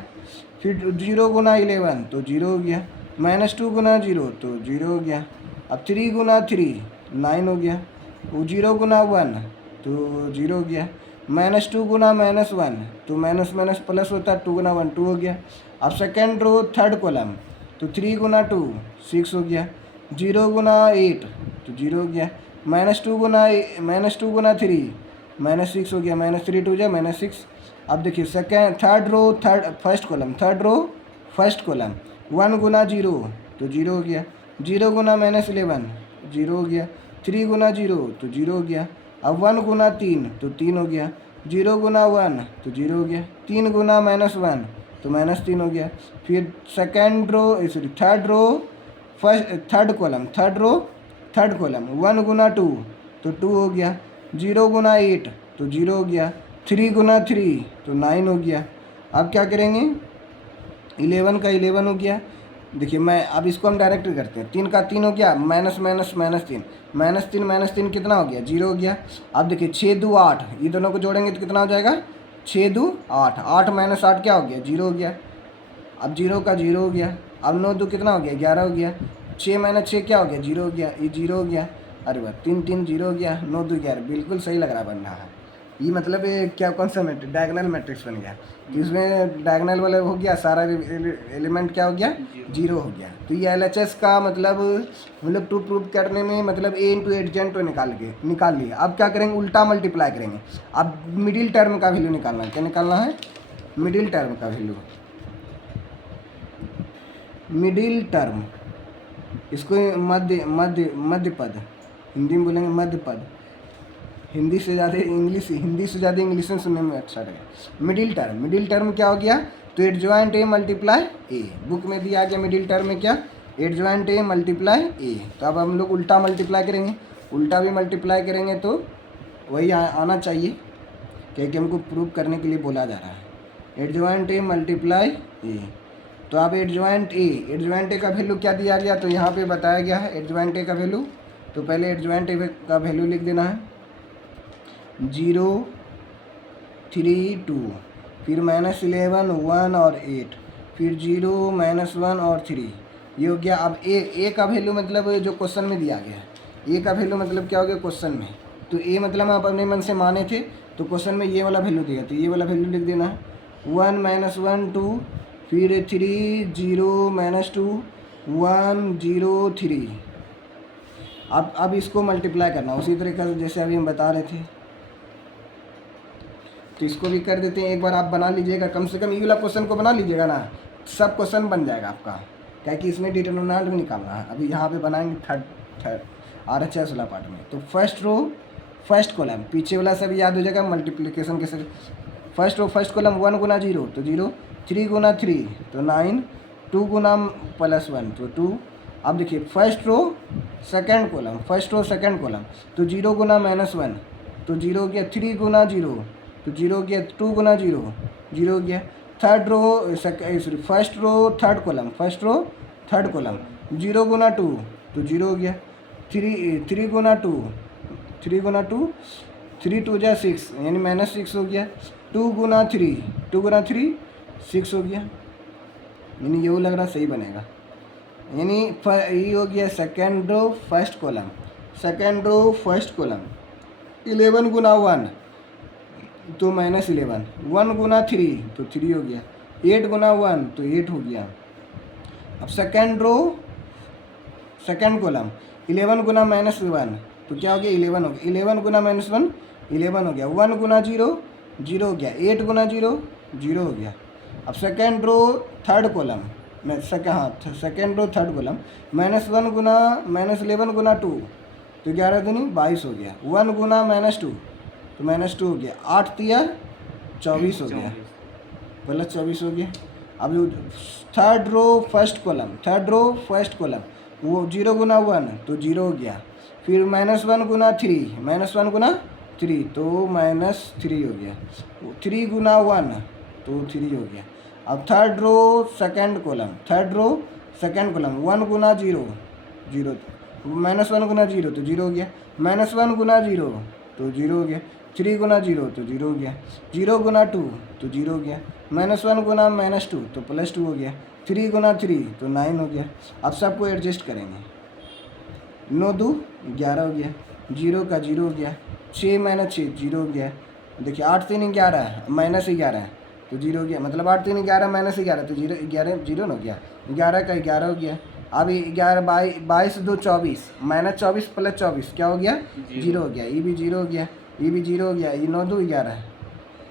फिर 0 गुना 11 तो 0 हो गया, -2 गुना 0 तो 0 हो गया। अब 3 गुना 3 9 हो गया, 0 गुना 1 तो 0 हो गया, -2 गुना -1 तो माइनस माइनस प्लस होता है, 2 गुना 1 2 हो गया। अब सेकेंड रो थर्ड कॉलम, तो 3 गुना 2 6 हो गया, 0 गुना 8 तो 0 हो गया, -2 गुना 3 -6 हो गया, -3 2 जा -6। अब देखिए थर्ड रो फर्स्ट कॉलम 1 गुना 0 तो 0 हो गया, 0 गुना -11 0 हो गया, 3 गुना 0 तो 0 हो गया। अब 1 गुना 3 तो 3 हो गया, 0 गुना 1 तो 0 हो गया, 3 गुना -1 तो -3 हो गया। फिर थर्ड कॉलम 1 गुना 2 तो 2 हो गया, 0 गुना 8 तो 0 हो गया, 3 गुना 3 तो 9 हो गया। अब क्या करेंगे 11 का 11 हो गया। देखिए मैं अब इसको हम डायरेक्ट करते हैं, 3 का 3 हो गया, -3 कितना हो गया 0 हो गया। अब देखिए 6 2 8, ये दोनों को जोड़ेंगे तो कितना हो जाएगा 6 2 8, 8 - 8 क्या हो गया 0 हो गया। अब 0 का 0 हो गया। अब 9 2 कितना हो गया 11 हो गया, 6 - 6 क्या हो गया 0 हो गया, ये 0 हो गया। अरे वाह 3 3 0 हो गया, 9 2 11, बिल्कुल सही लग रहा बन रहा है। ये मतलब ये क्या कौन सा डायगोनल मैट्रिक्स बन गया, इसमें डायगोनल वाला हो गया, सारा एलिमेंट क्या हो गया 0 हो गया। तो ये LHS का मतलब टू प्रूव करने में मतलब A × एडजेंट निकाल लिया। अब क्या करेंगे उल्टा मल्टीप्लाई करेंगे। अब मिडिल टर्म का वैल्यू निकालना है। क्या निकालना है मिडिल टर्म का वैल्यू, मिडिल टर्म, इसको मध्य पद, हिंदी में बोलेंगे मध्य पद, हिंदी से ज़्यादा इंग्लिश में सुनने में अच्छा लगे। मिडिल टर्म क्या हो गया, तो adjoint A multiply A, book में दिया गया मिडिल टर्म में क्या एडजॉइंट A मल्टीप्लाई A। तो अब हम लोग उल्टा मल्टीप्लाई करेंगे, उल्टा भी मल्टीप्लाई करेंगे तो वही आना चाहिए, क्योंकि हमको प्रूव करने के लिए बोला जा रहा है। एडजॉइंट A मल्टीप्लाई A, तो अब एडजॉइंट A का वैल्यू क्या दिया गया, तो यहाँ पे बताया गया है एडजॉइंट A का वैल्यू। तो पहले एडजॉइंट A का वैल्यू लिख देना है 0 3 2, फिर -11 1 और 8, फिर 0 -1 और 3, ये हो गया। अब ए का वैल्यू मतलब जो क्वेश्चन में दिया गया है, ए का वैल्यू मतलब क्या हो गया क्वेश्चन में, तो ए मतलब आप अपने मन से माने थे, तो क्वेश्चन में ये वाला वैल्यू दिया, तो ये वाला वैल्यू लिख देना है 1 -1 2, फिर 3 0 -2 1 0 3। अब इसको मल्टीप्लाई करना उसी तरीके से जैसे अभी हम बता रहे थे, तो इसको भी कर देते हैं। एक बार आप बना लीजिएगा, कम से कम ये वाला क्वेश्चन को बना लीजिएगा ना, सब क्वेश्चन बन जाएगा आपका, क्या कि इसमें डिटरमिनेंट भी निकालना है। अभी यहाँ पे बनाएंगे थर्ड RHS वाला पार्ट में। तो फर्स्ट रो फर्स्ट कॉलम, पीछे वाला सब याद हो जाएगा मल्टीप्लिकेशन के। फर्स्ट रो फर्स्ट कॉलम 1 गुना 0 तो 0, 3 गुना 3 तो 9, 2 गुना +1 तो 2। अब देखिए first row second column, first row second column, तो 0 गुना -1 तो 0 हो गया, 3 गुना 0 तो 0 हो गया, 2 गुना 0 0 हो गया। Third row sorry first row third column, first row third column, 0 गुना 2 तो 0 हो गया। 3 गुना 2 3 गुना 2 3 2 जा 6 यानी -6 हो गया। 2 गुना 3 6 हो गया, यानी ये वो लग रहा सही बनेगा। यानी ये हो गया second row first column, second row first column. 11 गुना 1 तो -11, 1 गुना 3 तो 3 हो गया, 8 गुना 1 तो 8 हो गया। अब सेकेंड रो सेकेंड कॉलम 11 गुना -1 तो क्या हो गया, 11 हो गया। 11 गुना -1 11 हो गया। 1 गुना 0 0 हो गया। 8 गुना 0 0 हो गया। अब सेकेंड रो थर्ड कॉलम में सेकेंड रो थर्ड कॉलम -1 गुना -11 गुना 2 तो 11 दूनी 22 हो गया। 1 गुना -2 तो -2 हो गया। 8 तिया 24 हो गया, प्लस 24 हो गया। अब जो थर्ड रो फर्स्ट कॉलम वो 0 गुना 1 तो 0 हो गया। फिर -1 गुना 3 तो -3 हो गया। 3 गुना 1 तो 3 हो गया। अब थर्ड रो सेकंड कॉलम 1 गुना 0 0 -1 गुना 0 तो 0 हो गया। -1 गुना 0 तो 0 हो गया। 3 गुना 0 तो 0 हो गया। 0 गुना 2 तो 0 हो गया। -1 गुना -2 तो +2 हो गया। 3 गुना 3 तो 9 हो गया। अब सबको एडजस्ट करेंगे। 9 2 11 हो गया, 0 का 0 हो गया। 6 - 6 0 हो गया। देखिए 8 3 11 -11 तो 0 हो गया, मतलब 8 3 11 -11 तो 0 11 0 ना हो गया। 11 का 11 हो गया। अब 11 22 2 24 -24 + 24 क्या हो गया, 0 हो गया। ये भी 0 हो गया, ये भी 0 हो गया। ये 9 2 11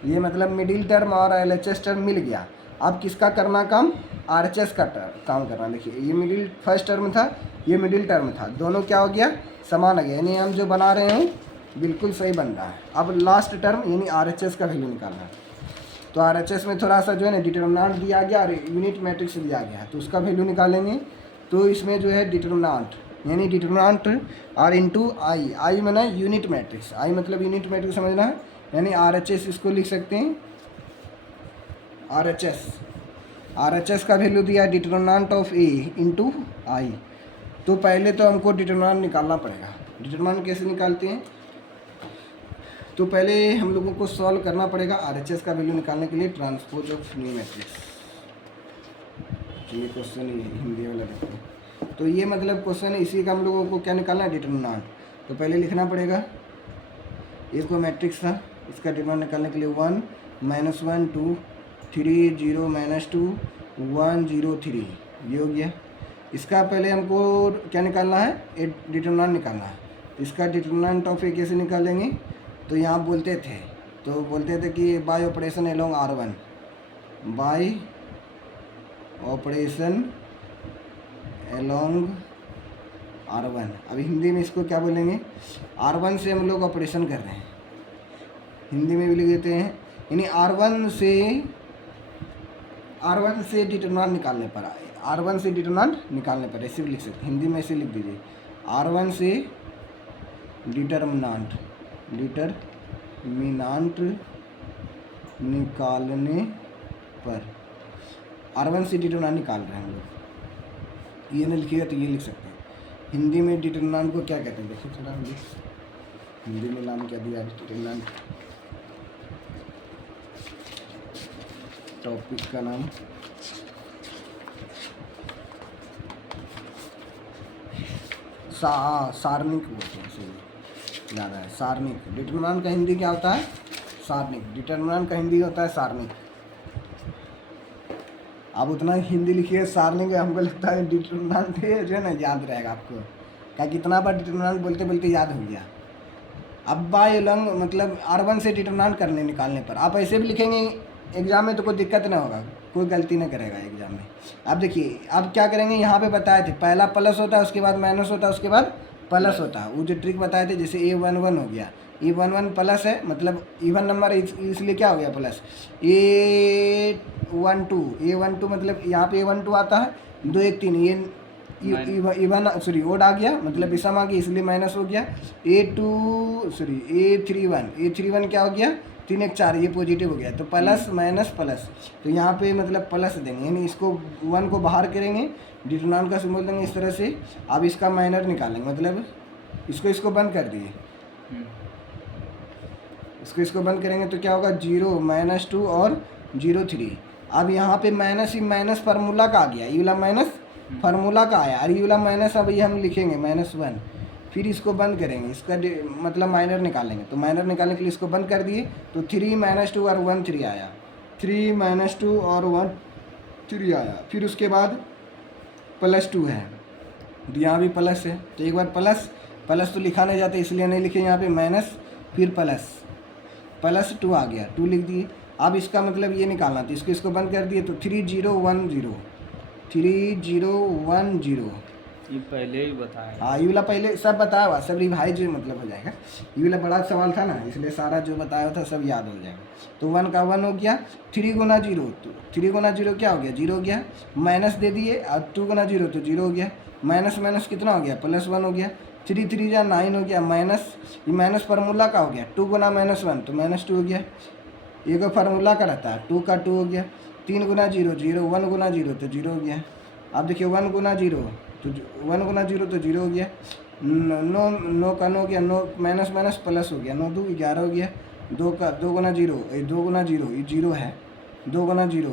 ये मतलब मिडिल टर्म और LHS टर्म मिल गया। अब किसका करना काम, RHS का काम करना। देखिए ये मिडिल फर्स्ट टर्म था, ये मिडिल टर्म था, दोनों क्या हो गया, समान आ गया। यानी हम जो बना रहे हैं बिल्कुल सही बन रहा है। अब लास्ट टर्म यानी RHS का वैल्यू निकालना है। तो RHS में थोड़ा सा जो है ना डिटरमिनेंट दिया गया और यूनिट मैट्रिक्स दिया गया, तो उसका वैल्यू निकालेंगे। तो इसमें जो है डिटरमिनेंट यानी डिटरमिनेंट R इंटू आई माना यूनिट मैट्रिक्स, आई मतलब यूनिट मैट्रिक्स समझना है। यानी RHS इसको लिख सकते हैं RHS का वैल्यू दिया determinant of A into I. तो पहले तो हमको डिटरमिनेंट निकालना पड़ेगा। डिटरमिनेंट कैसे निकालते हैं, तो पहले हम लोगों को सॉल्व करना पड़ेगा RHS का वैल्यू निकालने के लिए ट्रांसपोज ऑफ न्यू मैट्रिक्स। ये क्वेश्चन हिंदी वाला देखते हैं। तो ये मतलब क्वेश्चन है, इसी का हम लोगों को क्या निकालना है, डिटरमिनेंट। तो पहले लिखना पड़ेगा, इसको मैट्रिक्स था, इसका डिटरमिनेंट निकालने के लिए 1 -1 2 3 0 -2 1 0 3 ये हो गया। इसका पहले हमको क्या निकालना है, डिटरमिनेंट निकालना है। इसका डिटरमिनेंट ऑफ ए कैसे निकालेंगे, तो यहाँ बोलते थे कि bye operation along R1, bye operation along R1। अब हिंदी में इसको क्या बोलेंगे, R1 से हम लोग ऑपरेशन कर रहे हैं, हिंदी में भी लिख देते हैं। यानी R1 से डिटरमिनेंट निकालने पर ऐसे भी लिख सकते हैं, हिंदी में ऐसे लिख दीजिए R1 से डिटरमिनेंट निकालने पर, R1 से डिटरमिनेंट निकाल रहे हैं हम लोग। ये नहीं लिखिएगा तो ये लिख सकते हैं। हिंदी में डिटरमिनेंट को क्या कहते हैं, देखिए थोड़ा हिंदी में नाम क्या दिया है डिटरमिनेंट, टॉपिक का नाम सारणिक बोलते हैं, सही याद है, सारणिक। डिटरमिनेंट का हिंदी क्या होता है, सारणिक। डिटरमिनेंट का हिंदी होता है सारणिक। आप उतना हिंदी लिखिए सारणिक, हमको लगता है डिटरमिनेंट जो है ना याद रहेगा आपको, क्या कितना बार डिटरमिनेंट बोलते बोलते याद हो गया। अब बाय एलोंग मतलब R1 से डिटरमिनेंट निकालने पर आप ऐसे भी लिखेंगे एग्जाम में तो कोई दिक्कत नहीं होगा, कोई गलती नहीं करेगा एग्जाम में। अब देखिए अब क्या करेंगे, यहाँ पे बताए थे पहला प्लस होता है, उसके बाद माइनस होता है, उसके बाद प्लस होता है। वो जो ट्रिक बताए थे, जैसे A11 हो गया A11 प्लस है, मतलब इवन नंबर इसलिए क्या हो गया प्लस। A12 मतलब यहाँ पे A12 आता है, 2 1 3 ये इवन सॉरी ओड आ गया, मतलब विषम आ गया इसलिए माइनस हो गया। A31 क्या हो गया, 3 1 4 ये पॉजिटिव हो गया, तो प्लस माइनस प्लस, तो यहाँ पे मतलब प्लस देंगे, यानी इसको 1 को बाहर करेंगे, डिटरमिनेंट का सिंबल देंगे इस तरह से। अब इसका माइनर निकालेंगे, मतलब इसको बंद कर दिए, इसको बंद करेंगे तो क्या होगा 0 -2 और 0 3। अब यहाँ पे माइनस ही माइनस फार्मूला का आ गया, ये वाला माइनस फार्मूला का आया, और ये वाला माइनस अब ये हम लिखेंगे -1, फिर इसको बंद करेंगे, इसका मतलब माइनर निकालेंगे, तो माइनर निकालने के लिए इसको बंद कर दिए, तो 3 -2 और 1 3 आया, 3 -2 और 1 3 आया। फिर उसके बाद +2 है, तो यहाँ भी प्लस है, तो एक बार प्लस तो लिखा नहीं जाता इसलिए नहीं लिखे यहाँ पे माइनस, फिर +2 आ गया, 2 लिख दिए। अब इसका मतलब ये निकालना था, इसको बंद कर दिए, तो 3 0 1 0 ये पहले ही बताया। हाँ ये वाला पहले सब बताया हुआ, सब रिवाइज मतलब हो जाएगा, ये वाला बड़ा सवाल था ना, इसलिए सारा जो बताया था सब याद हो जाएगा। तो 1 का 1 हो गया, 3 गुना 0, तो 3 गुना 0 क्या हो गया 0 हो गया, माइनस दे दिए, और 2 गुना 0 तो 0 हो गया, माइनस माइनस कितना हो गया +1 हो गया, 3 3 या 9 हो गया, माइनस ये माइनस फार्मूला का हो गया, 2 गुना -1 तो -2 हो गया, एक फार्मूला का रहता है 2 का 2 हो गया, 3 गुना 0 0, 1 गुना 0 तो 0 हो गया। अब देखिए 1 गुना 0 तो 1 गुना 0 तो 0 हो गया, 9 का 9 हो गया, 9 माइनस माइनस प्लस हो गया, 9 2 11 हो गया, 2 गुना 0 ये 0 है, 2 गुना 0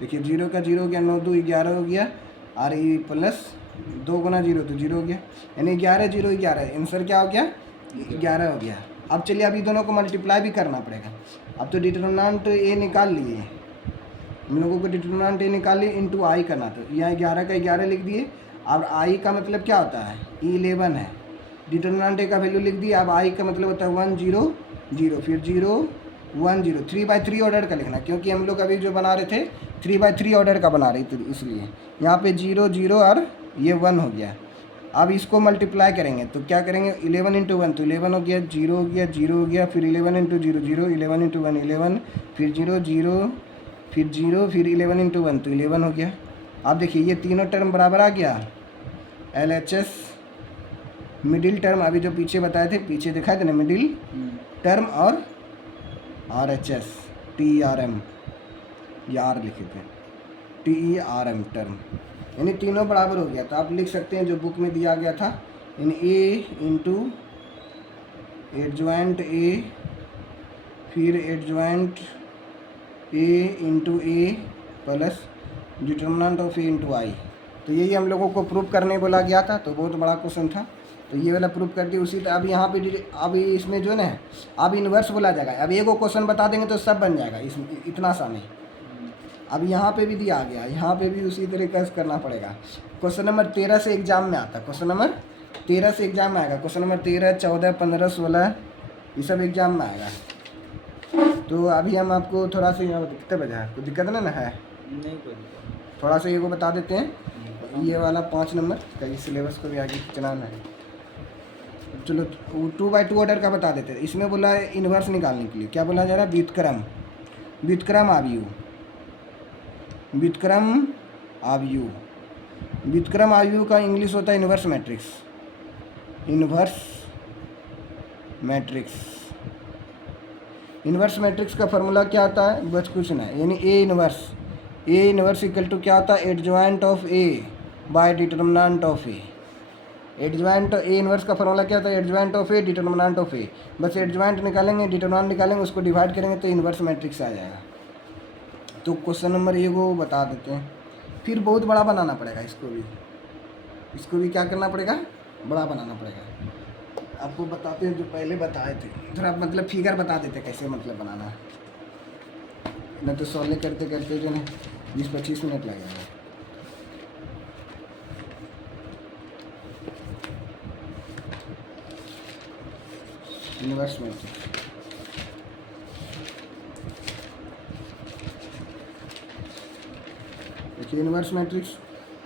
देखिए 0 का 0 हो गया, 9 2 11 हो गया, और ये प्लस 2 गुना 0 तो 0 हो गया, यानी 11 0 11, आंसर क्या हो गया 11 हो गया। अब चलिए अभी दोनों को मल्टीप्लाई भी करना पड़ेगा। अब तो डिटरमिनेंट ए निकाल लिए, हम लोगों को डिटरमिनेंट ए निकाल लिए, इंटू आई करना, तो यहाँ 11 का 11 लिख दिए। अब आई का मतलब क्या होता है 11 है, डिटरमिनेंट ए का वैल्यू लिख दिया। अब आई का मतलब होता है 1 0 0, फिर 0 1 0, 3/3 ऑर्डर का लिखना, क्योंकि हम लोग अभी जो बना रहे थे 3/3 ऑर्डर का बना रहे थे, इसलिए यहाँ पे 0 0 और ये 1 हो गया। अब इसको मल्टीप्लाई करेंगे तो क्या करेंगे 11 × 1 तो 11 हो गया, 0 हो गया 0 हो गया, फिर 11 × 0 0, 11 × 1 11, फिर 0 0 फिर 0, फिर 11 × 1 तो 11 हो गया। अब देखिए ये तीनों टर्म बराबर आ गया, LHS मिडिल टर्म अभी जो पीछे बताए थे, पीछे दिखाए थे ना मिडिल टर्म, और RHS TERM यार लिखे थे TERM टर्म, यानी तीनों बराबर हो गया। तो आप लिख सकते हैं जो बुक में दिया गया था, इन A इंटू एडजॉइंट A, फिर adjoint A into A plus determinant of A into I. तो यही हम लोगों को प्रूफ करने बोला गया था, तो बहुत बड़ा क्वेश्चन था, तो ये वाला प्रूफ कर दिया। उसी अब यहाँ पे अब इसमें जो है अब इन्वर्स बोला जाएगा। अब एक क्वेश्चन बता देंगे तो सब बन जाएगा इसमें, इतना सा नहीं। अब यहाँ पे भी दिया गया, यहाँ पे भी उसी तरीके से करना पड़ेगा। क्वेश्चन नंबर 13 से एग्जाम में आता है, क्वेश्चन नंबर 13 से एग्जाम में आएगा, क्वेश्चन नंबर 13 14 15 16 ये सब एग्जाम में आएगा। तो अभी हम आपको थोड़ा सा यहाँ कितने बजा कोई दिक्कत नहीं ना है, नहीं कोई दिक्कत। थोड़ा सा ये को बता देते हैं। ये वाला 5 नंबर का ये सिलेबस को भी आगे चलाना है। चलो 2/2 ऑर्डर का बता देते हैं। इसमें बोला है इन्वर्स निकालने के लिए क्या बोला जा रहा है, व्युत्क्रम आव्यूह, व्युत्क्रम आव्यूह का इंग्लिश होता है इन्वर्स मैट्रिक्स का फॉर्मूला क्या होता है, बस कुछ नहीं, यानी ए इन्वर्स इक्वल टू क्या होता है, adjoint of A by determinant of A. Adjoint A inverse का फॉर्मूला क्या होता है, adjoint of A determinant of A. बस एडजॉइंट निकालेंगे, डिटरमिनेंट निकालेंगे, उसको डिवाइड करेंगे तो इन्वर्स मैट्रिक्स आ जाएगा। तो क्वेश्चन नंबर ये वो बता देते हैं। फिर बहुत बड़ा बनाना पड़ेगा इसको भी क्या करना पड़ेगा, बड़ा बनाना पड़ेगा। आपको बताते हैं जो पहले बताए थे, थोड़ा मतलब फिगर बता देते कैसे मतलब बनाना है, नहीं तो सॉल्व करते करते जो है 20-25 मिनट लगेगा। इन्वर्स मैट्रिक्स देखिए, इन्वर्स मैट्रिक्स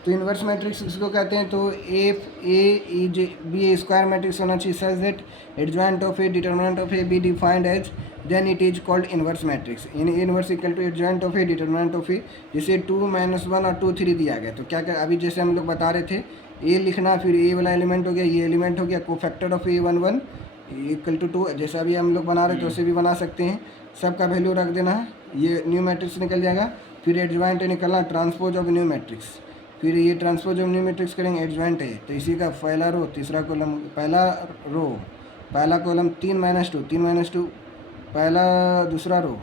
तो इन्वर्स मैट्रिक्स इसको कहते हैं। तो if A is a B square matrix होना चाहिए such that adjoint of A determinant of A be defined as then it is called inverse matrix. In inverse equal to adjoint of A determinant of A, जैसे 2 - 1 और 2 3 दिया गया। तो क्या क्या अभी जैसे हम लोग बता रहे थे ए लिखना, फिर ए वाला एलिमेंट हो गया, ये एलिमेंट हो गया, cofactor of A11 equal to 2, जैसा अभी हम लोग बना रहे थे वैसे भी बना सकते हैं। सबका वैल्यू रख देना है, ये न्यू मैट्रिक्स निकल जाएगा। फिर एडजॉइंट निकलना ट्रांसपोज ऑफ न्यू मैट्रिक्स, फिर ये ट्रांसपोज ऑफ न्यू मैट्रिक्स करेंगे एडजॉइंट है, तो इसी का पहला रो तीसरा कॉलम, पहला कॉलम 3 - 2 3 - 2, पहला दूसरा रो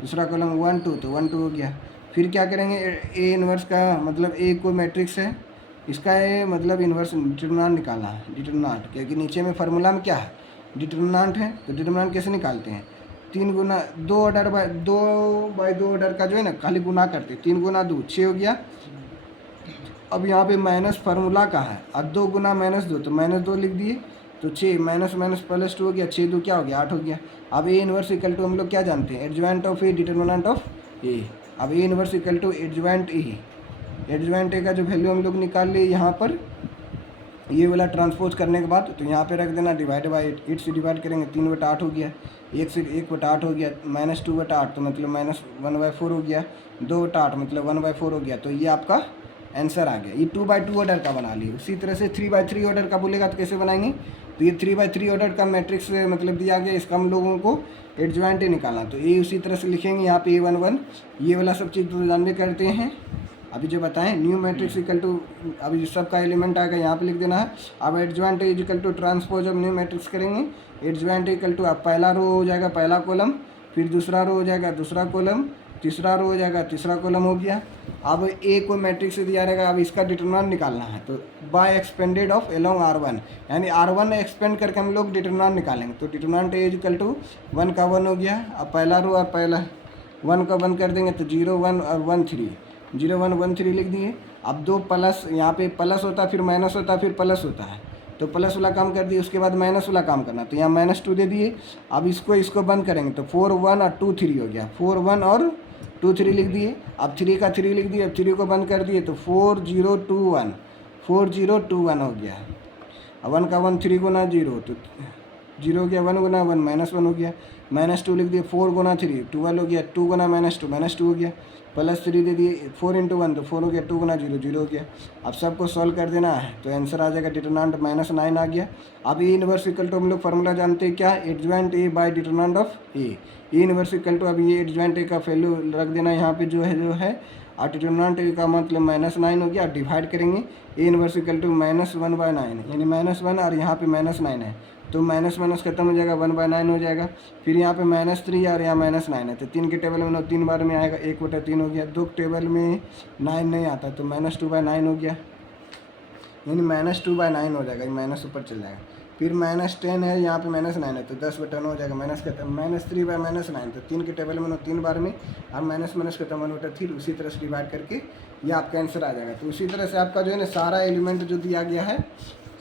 दूसरा कॉलम 1 2, तो 1 2 हो गया। फिर क्या करेंगे ए इन्वर्स का मतलब ए कोई मैट्रिक्स है, इसका ए मतलब इन्वर्स डिटरमिनेंट निकालना है, डिटरमिनेंट, क्योंकि नीचे में फार्मूला में क्या है डिटरमिनेंट है। तो डिटरमिनेंट कैसे निकालते हैं, 3 गुना 2 ऑर्डर बाय 2 ऑर्डर का जो है ना खाली गुना करते हैं, 3 गुना 2 6 हो गया। अब यहाँ पे माइनस फार्मूला का है, अब 2 गुना -2 तो -2 लिख दिए, तो 6 माइनस +2 हो गया, 6 2 क्या हो गया 8 हो गया। अब ए इन्वर्स इक्वल टू हम लोग क्या जानते हैं adjoint of A determinant of A. अब A inverse equal to adjoint A का जो वैल्यू हम लोग निकाल लिए यहाँ पर ये वाला ट्रांसपोज करने के बाद, तो यहाँ पे रख देना डिवाइड बाई 8 से डिवाइड करेंगे 3/8 हो गया, 1 से 1/8 हो गया, -2/8 तो मतलब -1/4 हो गया, 2/8 मतलब 1/4 हो गया। तो ये आपका आंसर आ गया। ये 2/2 ऑर्डर का बना लिए। उसी तरह से 3/3 ऑर्डर का बोलेगा तो कैसे बनाएंगे, तो ये 3/3 ऑर्डर का मैट्रिक्स मतलब दिया गया, इसका हम लोगों को एडजॉइंट निकालना। तो ये उसी तरह से लिखेंगे यहाँ पे A11 ये वाला सब चीज़ तो जानते करते हैं अभी जो बताएं। न्यू मैट्रिक्स इक्वल टू अभी सब का एलिमेंट आएगा यहाँ पे लिख देना है। अब adjoint is equal to transpose of new matrix करेंगे। एडजॉइंट इक्वल टू अब पहला रो हो जाएगा पहला कॉलम, फिर दूसरा रो हो जाएगा दूसरा कॉलम, तीसरा रो हो जाएगा तीसरा कॉलम हो गया। अब ए को मैट्रिक्स दिया रहेगा, अब इसका डिटरमिनेंट निकालना है। तो bye expanded of along R1, यानी R1 एक्सपेंड करके हम लोग डिटरमिनेंट निकालेंगे। तो डिटरमिनेंट इज इक्वल टू 1 का 1 हो गया। अब पहला रो और पहला 1 का 1 कर देंगे तो 0 1 और 1 3 0 1 1 3 लिख दिए। अब 2 प्लस यहाँ पे प्लस होता है फिर माइनस होता है फिर प्लस होता है, तो प्लस वाला काम कर दिए, उसके बाद माइनस वाला काम करना, तो यहाँ -2 दे दिए। अब इसको बंद करेंगे तो 4 1 और 2 3 हो गया, 4 1 और 2 3 लिख दिए। अब 3 का 3 लिख दिए, अब 3 को बंद कर दिए तो 4 0 2 1 4 0 2 1 हो गया। अब 1 का 1 3 गुना 0 तो 0 हो गया, 1 गुना 1 -1 हो गया, -2 लिख दिए, 4 गुना 3 12 हो गया, 2 गुना -2 हो गया, +3 दे दिए, 4 × 1 तो 4 हो गया, 2 गुना 0 0 हो गया। अब सबको सॉल्व कर देना है तो आंसर आ जाएगा डिटरमिनेंट -9 आ गया। अब ए इन्वर्स इक्वल टू हम लोग फार्मूला जानते हैं क्या, adjoint A by determinant of A inverse equal to, अब ये एडजॉइंट ए का वैल्यू रख देना यहाँ पे जो है और डिटरमिनेंट ए का मतलब -9 हो गया। डिवाइड करेंगे ए इन्वर्स इक्वल टू -1/9 यानी -1 और यहाँ पे -9 है तो माइनस खत्म हो जाएगा, 1/9 हो जाएगा। फिर यहाँ पे -3 और यहाँ -9 है तो 3 के टेबल में 3 बार में आएगा, 1/3 हो गया। 2 टेबल में 9 नहीं आता तो -2/9 हो गया, यानी -2/9 हो जाएगा, माइनस ऊपर चल जाएगा। फिर -10 है यहाँ पे -9 है तो 10/9 हो जाएगा, -3/-9 तो 3 के टेबल में 3 बार में और माइनस खत्म 1/3, उसी तरह से डिवाइड करके ये आपका आंसर आ जाएगा। तो उसी तरह से आपका जो है ना सारा एलिमेंट जो दिया गया है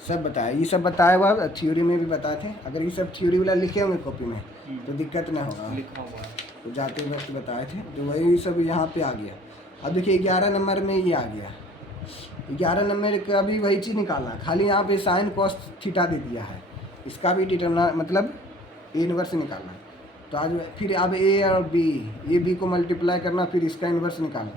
सब बताया, ये सब बताया हुआ थ्योरी में भी बताए थे। अगर ये सब थ्योरी वाला लिखे होंगे कॉपी में तो दिक्कत नहीं होगा, लिखा हुआ है तो जाते वक्त बताए थे तो वही सब यहाँ पे आ गया। अब देखिए 11 नंबर में ये आ गया, 11 नंबर का भी वही चीज़ निकालना, खाली यहाँ पे साइन कॉस थीटा दे दिया है, इसका भी डिटरमिनेंट मतलब ए इन्वर्स निकालना। तो आज फिर अब ए और बी को मल्टीप्लाई करना, फिर इसका इन्वर्स निकालना,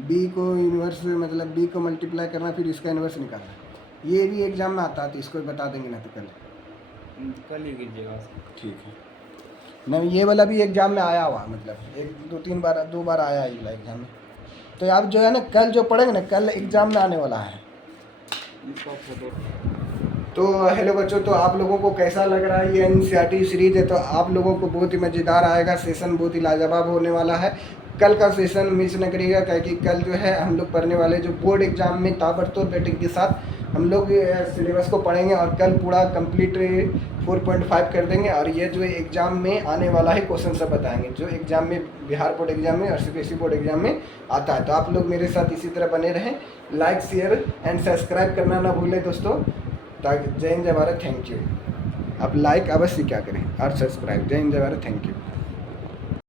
बी को इन्वर्स मतलब बी को मल्टीप्लाई करना, फिर इसका इन्वर्स निकालना। ये भी एग्जाम में आता है तो इसको बता देंगे ना तो कल ही कीजिएगा। ठीक है ना, ये वाला भी एग्जाम में आया हुआ मतलब 2 बार आया है एग्जाम में। तो आप जो है ना कल जो पढ़ेंगे ना कल एग्जाम में आने वाला है। तो हेलो बच्चों, तो आप लोगों को कैसा लग रहा है ये NCERT सीरीज है, तो आप लोगों को बहुत ही मज़ेदार आएगा, सेशन बहुत ही लाजवाब होने वाला है। कल का सेशन मिस न करिएगा, क्योंकि कल जो है हम लोग पढ़ने वाले जो बोर्ड एग्जाम में ताबड़तोड़ बैटिंग के साथ हम लोग सिलेबस को पढ़ेंगे और कल पूरा कंप्लीट 4.5 कर देंगे। और ये जो एग्ज़ाम में आने वाला है क्वेश्चन सब बताएंगे जो एग्ज़ाम में बिहार बोर्ड एग्जाम में और CBSE बोर्ड एग्जाम में आता है। तो आप लोग मेरे साथ इसी तरह बने रहें, लाइक शेयर एंड सब्सक्राइब करना ना भूलें दोस्तों। ताकि जय हिंद जय भारत, थैंक यू। आप लाइक अवश्य क्या करें और सब्सक्राइब। जय हिंद जय भारत, थैंक यू।